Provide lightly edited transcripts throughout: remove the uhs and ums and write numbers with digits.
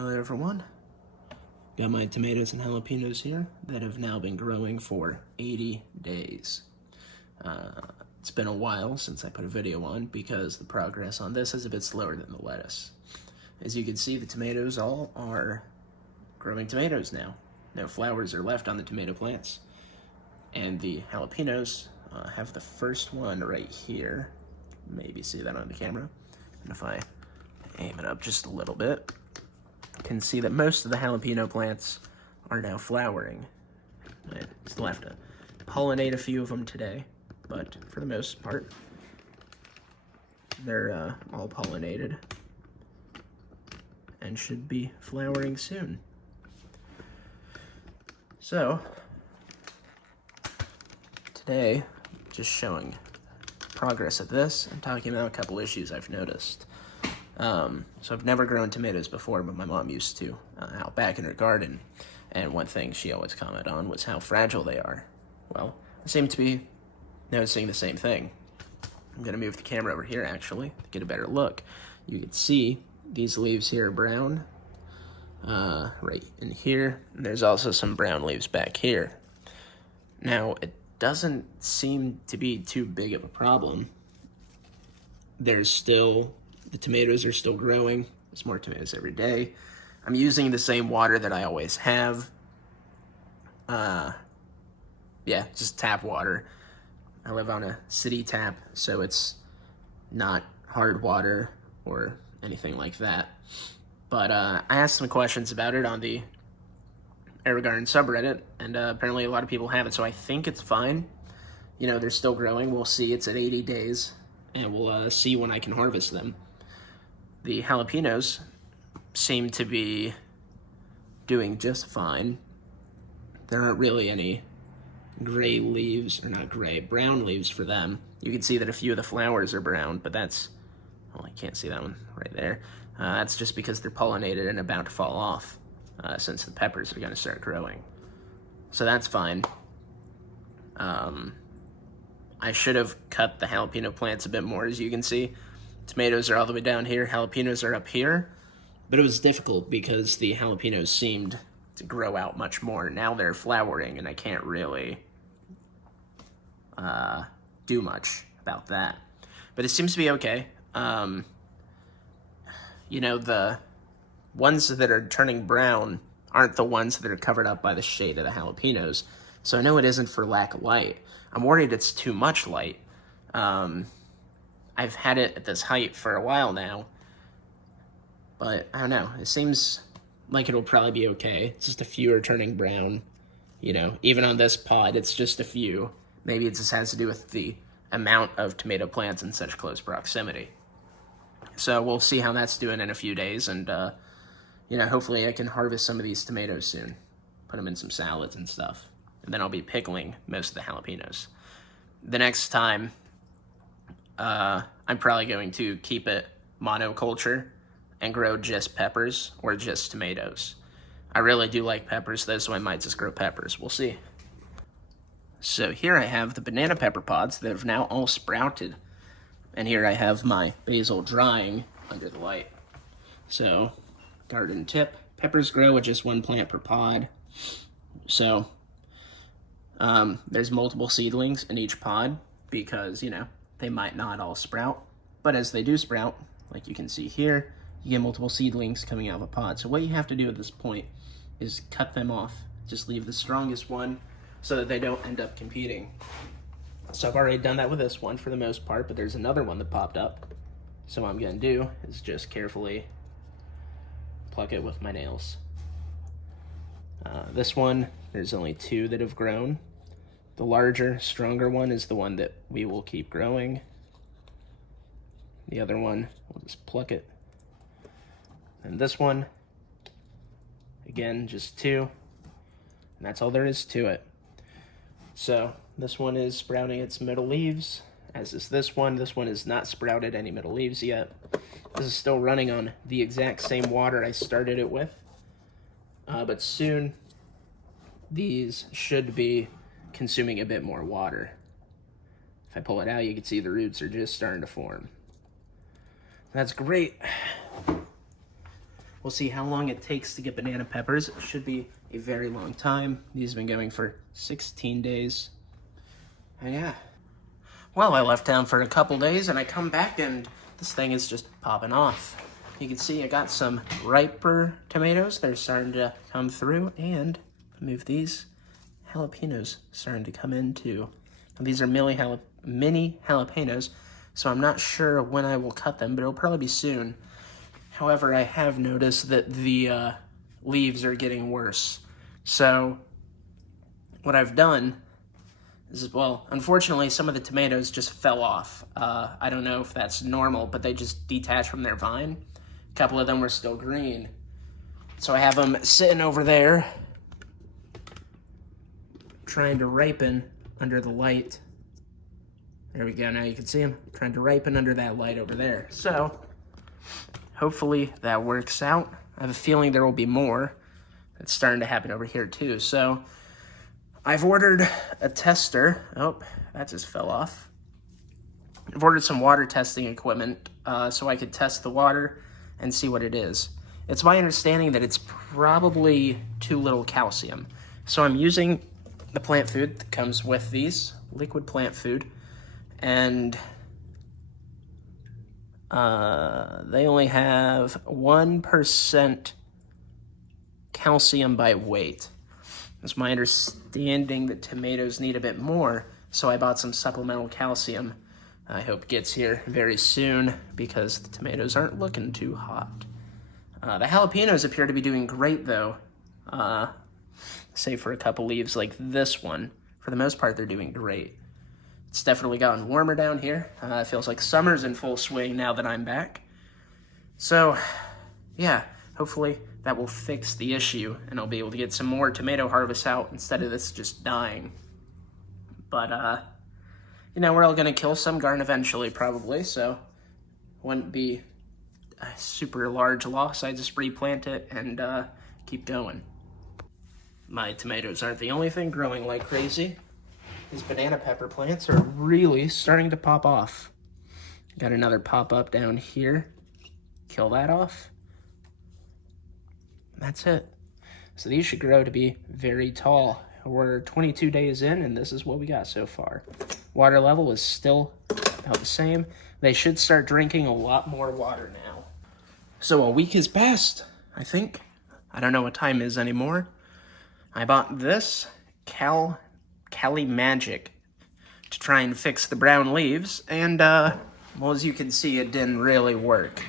Hello everyone. Got my tomatoes and jalapenos here that have now been growing for 80 days. It's been a while since I put a video on because the progress on this is a bit slower than the lettuce. As you can see, the tomatoes all are growing tomatoes now. No flowers are left on the tomato plants. And the jalapenos have the first one right here. Maybe see that on the camera. And if I aim it up just a little bit, you can see that most of the jalapeno plants are now flowering. I still have to pollinate a few of them today, but for the most part, they're all pollinated and should be flowering soon. So, today, just showing progress of this and talking about a couple issues I've noticed. So I've never grown tomatoes before, but my mom used to out back in her garden. And one thing she always commented on was how fragile they are. Well, I seem to be noticing the same thing. I'm gonna move the camera over here actually to get a better look. You can see these leaves here are brown, right in here. And there's also some brown leaves back here. Now, it doesn't seem to be too big of a problem. The tomatoes are still growing. There's more tomatoes every day. I'm using the same water that I always have. Yeah, just tap water. I live on a city tap, so it's not hard water or anything like that. But I asked some questions about it on the Aerogarden subreddit, and apparently a lot of people have it, so I think it's fine. You know, they're still growing. We'll see. It's at 80 days, and we'll see when I can harvest them. The jalapenos seem to be doing just fine. There aren't really any gray leaves, or not gray, brown leaves for them. You can see that a few of the flowers are brown, but that's, well, I can't see that one right there. That's just because they're pollinated and about to fall off, since the peppers are gonna start growing. So that's fine. I should have cut the jalapeno plants a bit more, as you can see. Tomatoes are all the way down here, jalapenos are up here, but it was difficult because the jalapenos seemed to grow out much more. Now they're flowering and I can't really do much about that. But it seems to be okay. You know, the ones that are turning brown aren't the ones that are covered up by the shade of the jalapenos. So I know it isn't for lack of light. I'm worried it's too much light. I've had it at this height for a while now, but I don't know. It seems like it'll probably be okay. It's just a few are turning brown. You know, even on this pod, it's just a few. Maybe it just has to do with the amount of tomato plants in such close proximity. So we'll see how that's doing in a few days, and you know, hopefully I can harvest some of these tomatoes soon. Put them in some salads and stuff. And then I'll be pickling most of the jalapenos. The next time, I'm probably going to keep it monoculture and grow just peppers or just tomatoes. I really do like peppers though, so I might just grow peppers. We'll see. So here I have the banana pepper pods that have now all sprouted. And here I have my basil drying under the light. So, garden tip, peppers grow with just one plant per pod. So, there's multiple seedlings in each pod because, you know, they might not all sprout. But as they do sprout, like you can see here, you get multiple seedlings coming out of a pod. So what you have to do at this point is cut them off. Just leave the strongest one so that they don't end up competing. So I've already done that with this one for the most part, but there's another one that popped up. So what I'm gonna do is just carefully pluck it with my nails. This one, there's only two that have grown. The larger, stronger one is the one that we will keep growing. The other one, we'll just pluck it. And this one, again, just two. And that's all there is to it. So this one is sprouting its middle leaves, as is this one. This one is not sprouted any middle leaves yet. This is still running on the exact same water I started it with. But soon, these should be consuming a bit more water. If I pull it out, you can see the roots are just starting to form. That's great. We'll see how long it takes to get banana peppers. It should be a very long time. These have been going for 16 days. And yeah. Well, I left town for a couple days and I come back and this thing is just popping off. You can see I got some riper tomatoes. They're starting to come through, and move these jalapenos starting to come in too. And these are mini jalapenos, so I'm not sure when I will cut them, but it'll probably be soon. However, I have noticed that the leaves are getting worse. So what I've done is, well, unfortunately, some of the tomatoes just fell off. I don't know if that's normal, but they just detached from their vine. A couple of them were still green. So I have them sitting over there, trying to ripen under the light. There we go, now you can see them trying to ripen under that light over there. So hopefully that works out. I have a feeling there will be more. It's starting to happen over here too. So I've ordered a tester. Oh, that just fell off. I've ordered some water testing equipment so I could test the water and see what it is. It's my understanding that it's probably too little calcium. So I'm using the plant food that comes with these, liquid plant food, and they only have 1% calcium by weight. It's my understanding that tomatoes need a bit more, so I bought some supplemental calcium. I hope it gets here very soon because the tomatoes aren't looking too hot. The jalapenos appear to be doing great though. Save for a couple leaves like this one. For the most part, they're doing great. It's definitely gotten warmer down here. It feels like summer's in full swing now that I'm back. So, yeah, hopefully that will fix the issue and I'll be able to get some more tomato harvests out instead of this just dying. But, you know, we're all gonna kill some garden eventually, probably, so wouldn't be a super large loss. I just replant it and keep going. My tomatoes aren't the only thing growing like crazy. These banana pepper plants are really starting to pop off. Got another pop up down here. Kill that off. That's it. So these should grow to be very tall. We're 22 days in and this is what we got so far. Water level is still about the same. They should start drinking a lot more water now. So a week has passed, I think. I don't know what time it is anymore. I bought this Cali Magic to try and fix the brown leaves, and well, as you can see, it didn't really work.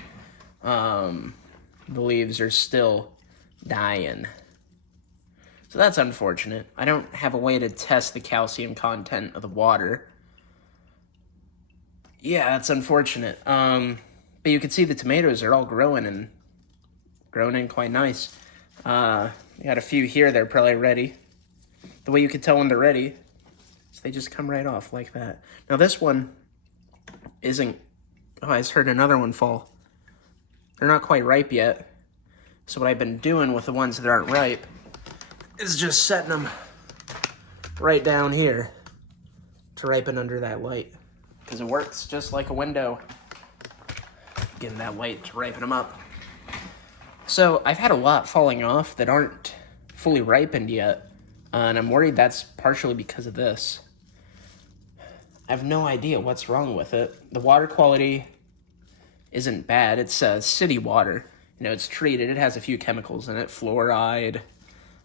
The leaves are still dying. So that's unfortunate. I don't have a way to test the calcium content of the water. Yeah, that's unfortunate. But you can see the tomatoes are all growing in quite nice. We got a few here, they're probably ready. The way you can tell when they're ready is they just come right off like that. Now this one isn't, oh, I just heard another one fall. They're not quite ripe yet. So what I've been doing with the ones that aren't ripe is just setting them right down here to ripen under that light. Because it works just like a window. Getting that light to ripen them up. So I've had a lot falling off that aren't fully ripened yet, and I'm worried that's partially because of this. I have no idea what's wrong with it. The water quality isn't bad. It's city water. You know, it's treated. It has a few chemicals in it, fluoride,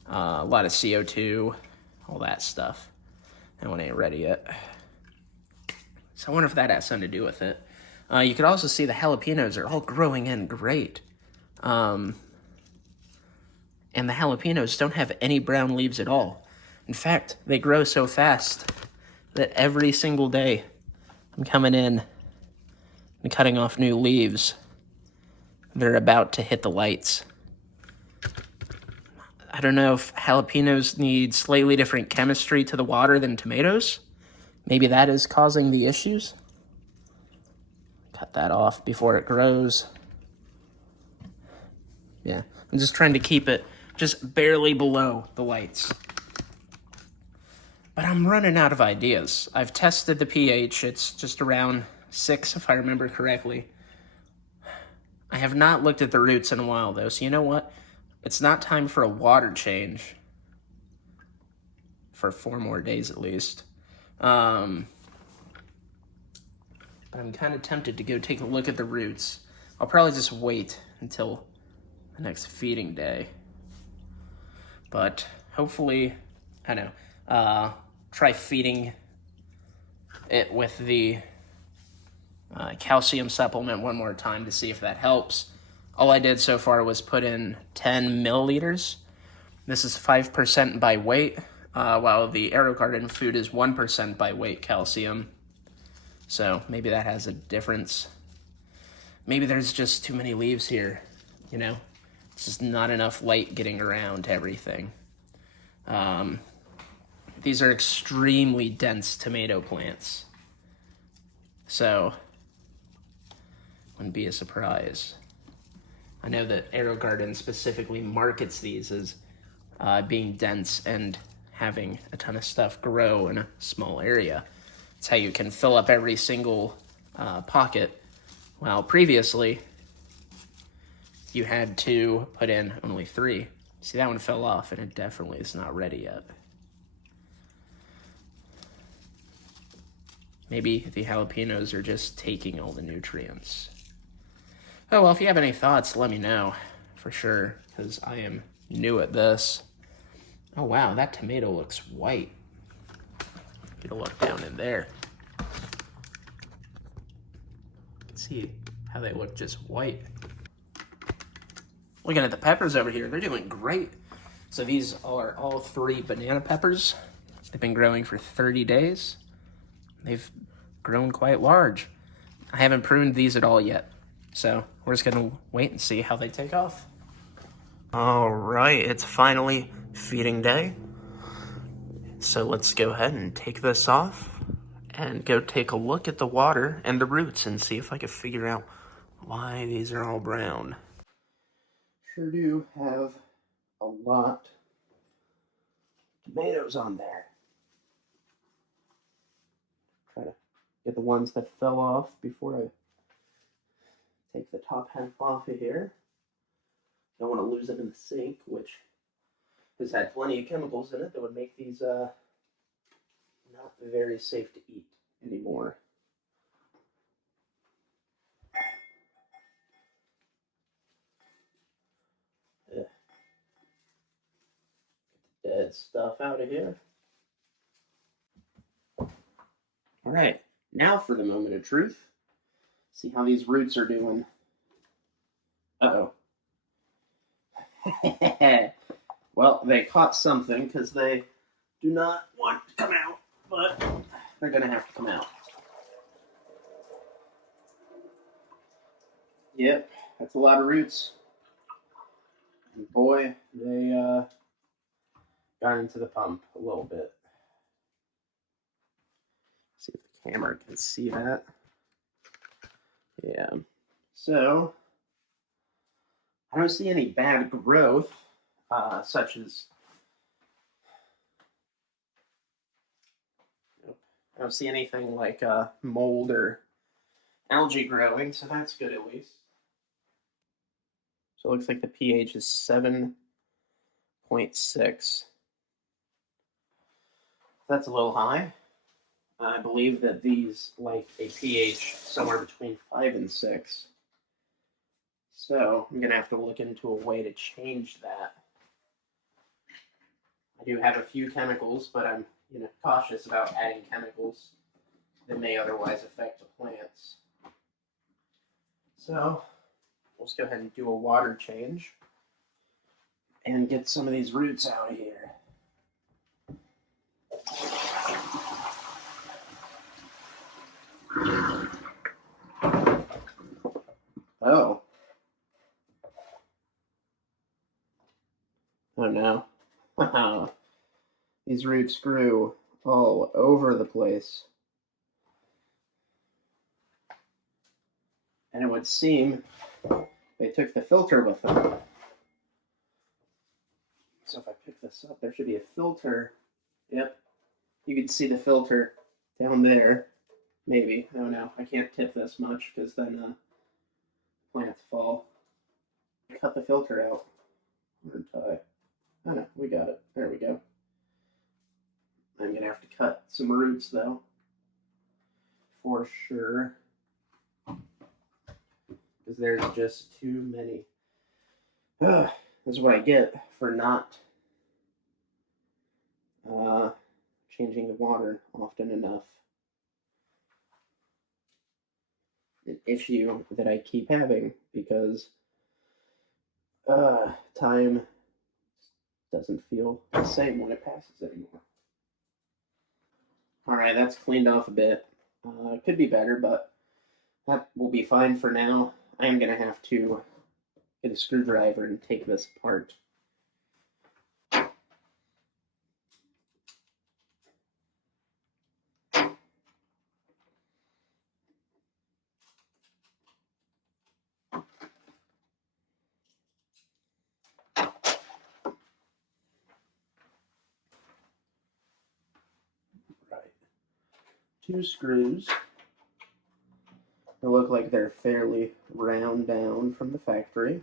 a lot of CO2, all that stuff. That one ain't ready yet. So I wonder if that has something to do with it. You could also see the jalapenos are all growing in great. And the jalapenos don't have any brown leaves at all. In fact, they grow so fast that every single day I'm coming in and cutting off new leaves. They're about to hit the lights. I don't know if jalapenos need slightly different chemistry to the water than tomatoes. Maybe that is causing the issues. Cut that off before it grows. Yeah, I'm just trying to keep it just barely below the lights. But I'm running out of ideas. I've tested the pH. It's just around 6, if I remember correctly. I have not looked at the roots in a while, though, so you know what? It's not time for a water change. For 4 more days, at least. But I'm kind of tempted to go take a look at the roots. I'll probably just wait until the next feeding day. But hopefully, I don't know, try feeding it with the calcium supplement one more time to see if that helps. All I did so far was put in 10 milliliters. This is 5% by weight, while the Aerogarden food is 1% by weight calcium. So maybe that has a difference. Maybe there's just too many leaves here, you know? It's just not enough light getting around to everything. These are extremely dense tomato plants. So, wouldn't be a surprise. I know that Aerogarden specifically markets these as being dense and having a ton of stuff grow in a small area. It's how you can fill up every single pocket, while previously you had to put in only 3. See, that one fell off, and it definitely is not ready yet. Maybe the jalapenos are just taking all the nutrients. Oh, well, if you have any thoughts, let me know, for sure, because I am new at this. Oh, wow, that tomato looks white. Get a look down in there. You can see how they look just white. Looking at the peppers over here, they're doing great. So these are all 3 banana peppers. They've been growing for 30 days. They've grown quite large. I haven't pruned these at all yet, so we're just gonna wait and see how they take off. All right, it's finally feeding day. So let's go ahead and take this off and go take a look at the water and the roots and see if I can figure out why these are all brown. Sure do have a lot of tomatoes on there. Try to get the ones that fell off before I take the top half off of here. Don't want to lose them in the sink, which has had plenty of chemicals in it that would make these not very safe to eat anymore. Ugh. Get the dead stuff out of here. All right, now for the moment of truth. See how these roots are doing. Uh-oh. Well, they caught something because they do not want to come out, but they're going to have to come out. Yep, that's a lot of roots. And boy, they got into the pump a little bit. See if the camera can see that. Yeah. So, I don't see any bad growth, such as... Nope. I don't see anything like mold or algae growing, so that's good at least. So it looks like the pH is 7.6. That's a little high. I believe that these like a pH somewhere between 5 and 6. So I'm going to have to look into a way to change that. I do have a few chemicals, but I'm cautious about adding chemicals that may otherwise affect the plants. So let's go ahead and do a water change and get some of these roots out of here. Oh. Oh no. Wow. These roots grew all over the place. And it would seem they took the filter with them. So if I pick this up, there should be a filter. Yep. You can see the filter down there. Maybe. I don't know. I can't tip this much because then plants fall. Cut the filter out. Or tie. Oh no, we got it. There we go. I'm gonna have to cut some roots though, for sure, because there's just too many. This is what I get for not changing the water often enough. An issue that I keep having because time doesn't feel the same when it passes anymore. All right, that's cleaned off a bit. It could be better, but that will be fine for now. I am going to have to get a screwdriver and take this apart. Right. 2 screws. They look like they're fairly round down from the factory.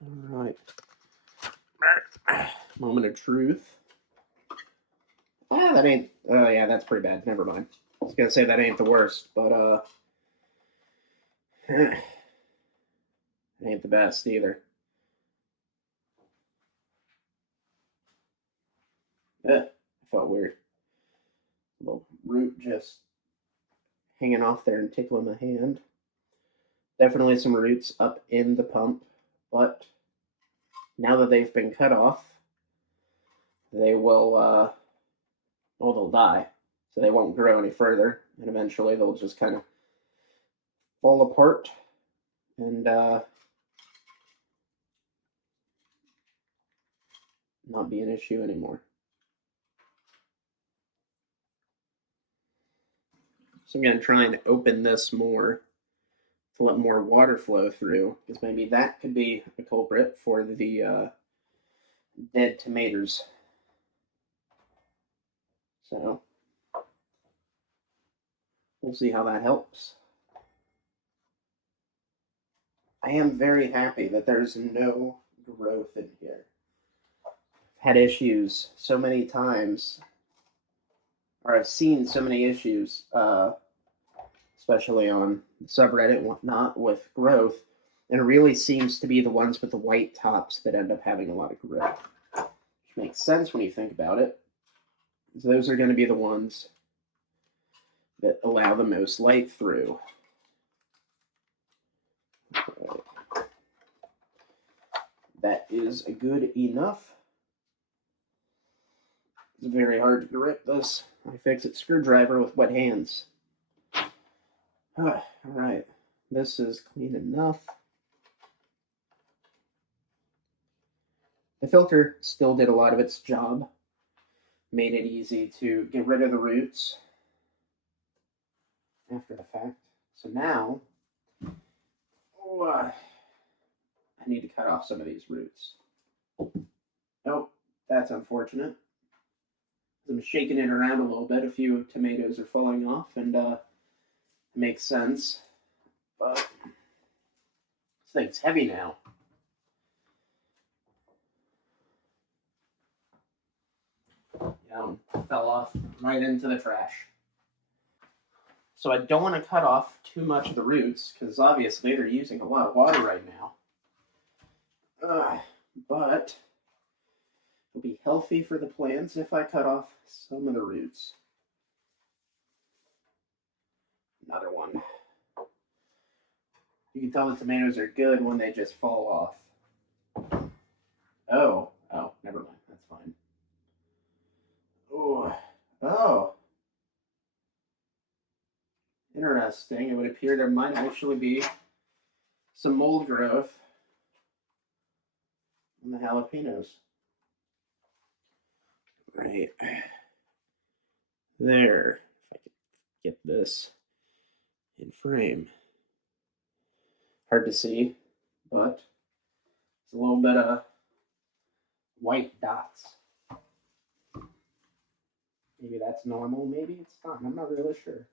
All right. Moment of truth. That ain't. Oh yeah, that's pretty bad. Never mind. I was gonna say that ain't the worst, but it ain't the best either. I felt weird. A little root just hanging off there and tickling my hand. Definitely some roots up in the pump, but now that they've been cut off, they will, well, they'll die. So they won't grow any further, and eventually they'll just kind of fall apart and not be an issue anymore. So I'm going to try and open this more to let more water flow through, because maybe that could be a culprit for the dead tomatoes. So we'll see how that helps. I am very happy that there's no growth in here. I've had issues so many times, or I've seen so many issues, especially on the subreddit and whatnot, with growth, and it really seems to be the ones with the white tops that end up having a lot of growth. Which makes sense when you think about it. So those are going to be the ones that allow the most light through. That is good enough. It's very hard to grip this. I fix it screwdriver with wet hands. All right, this is clean enough. The filter still did a lot of its job. Made it easy to get rid of the roots after the fact. So now, I need to cut off some of these roots. Oh, that's unfortunate. I'm shaking it around a little bit. A few tomatoes are falling off, and it makes sense. But this thing's heavy now. Fell off right into the trash. So I don't want to cut off too much of the roots, because obviously they're using a lot of water right now. But it'll be healthy for the plants if I cut off some of the roots. Another one. You can tell the tomatoes are good when they just fall off. Oh, never mind. That's fine. Oh. Interesting. It would appear there might actually be some mold growth in the jalapenos. Right there. If I could get this in frame. hard to see, but it's a little bit of white dots. Maybe that's normal, maybe it's not. I'm not really sure.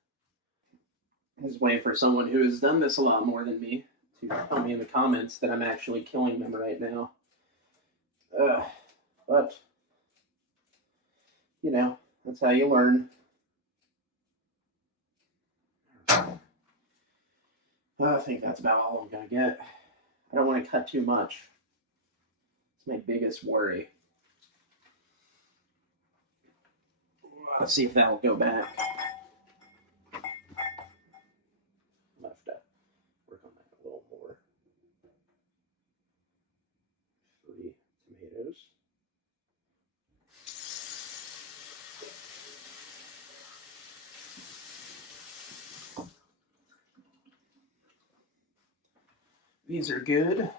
I was waiting for someone who has done this a lot more than me to tell me in the comments that I'm actually killing them right now. But, you know, that's how you learn. I think that's about all I'm going to get. I don't want to cut too much. It's my biggest worry. Let's see if that'll go back. I'll have to work on that a little more. 3 tomatoes. These are good.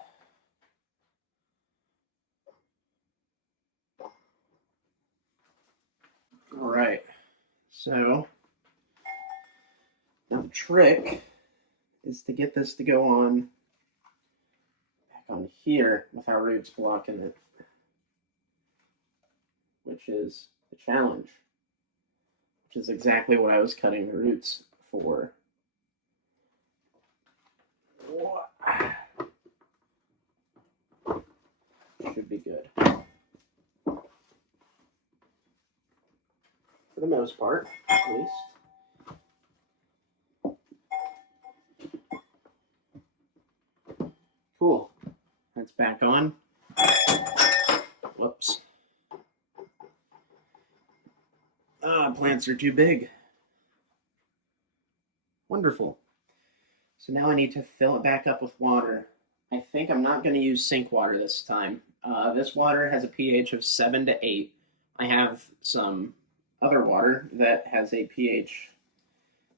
All right. So now the trick is to get this to go on back on here without roots blocking it, which is the challenge, which is exactly what I was cutting the roots for. Should be good. For the most part, at least. Cool. That's back on. Whoops. Plants are too big. Wonderful. So now I need to fill it back up with water. I think I'm not going to use sink water this time. This water has a pH of 7 to 8. I have some other water that has a pH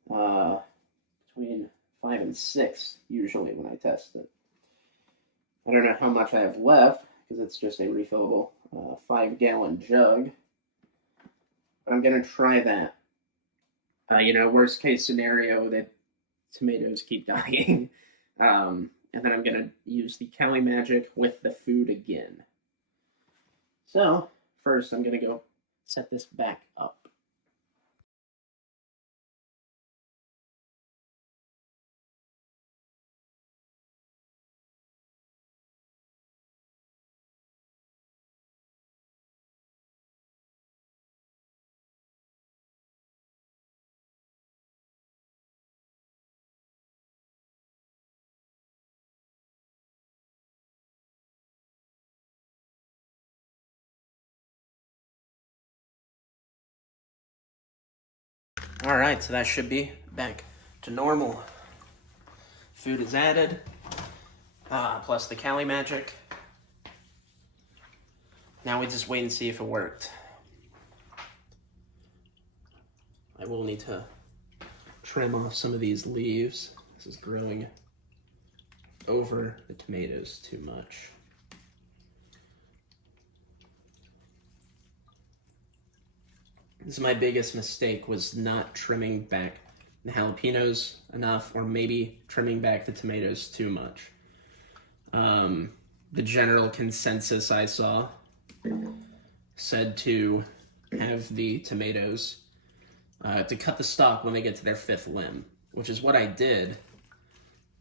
between 5 and 6 usually when I test it. I don't know how much I have left because it's just a refillable 5-gallon jug. But I'm going to try that. Worst case scenario, that tomatoes keep dying. And then I'm going to use the Cali Magic with the food again. So, first I'm going to go set this back up. All right, so that should be back to normal. Food is added, plus the Cali Magic. Now we just wait and see if it worked. I will need to trim off some of these leaves. This is growing over the tomatoes too much. This is my biggest mistake, was not trimming back the jalapenos enough, or maybe trimming back the tomatoes too much. The general consensus I saw said to have the tomatoes to cut the stalk when they get to their 5th limb, which is what I did,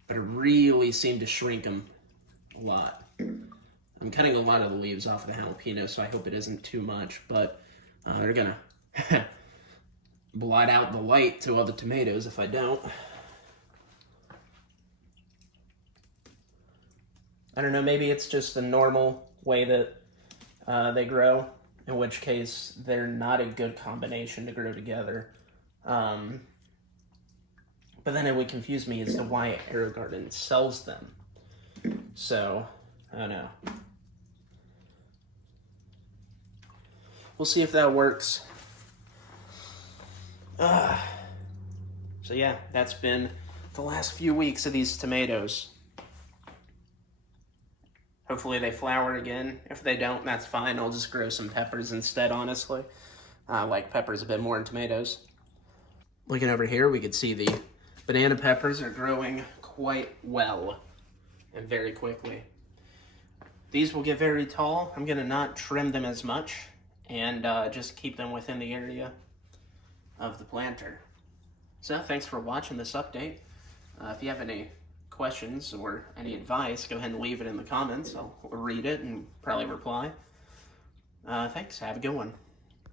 but it really seemed to shrink them a lot. I'm cutting a lot of the leaves off of the jalapeno, so I hope it isn't too much, but they're gonna blot out the white to all the tomatoes if I don't. I don't know, maybe it's just the normal way that they grow, in which case they're not a good combination to grow together. But then it would confuse me as to why Aerogarden sells them. So, I don't know. We'll see if that works. So yeah, that's been the last few weeks of these tomatoes. Hopefully they flower again. If they don't, that's fine. I'll just grow some peppers instead, honestly. I like peppers a bit more than tomatoes. Looking over here, we can see the banana peppers are growing quite well. and very quickly. These will get very tall. I'm going to not trim them as much and just keep them within the area of the planter. So thanks for watching this update. If you have any questions or any advice, go ahead and leave it in the comments. I'll read it and probably reply. Thanks. Have a good one.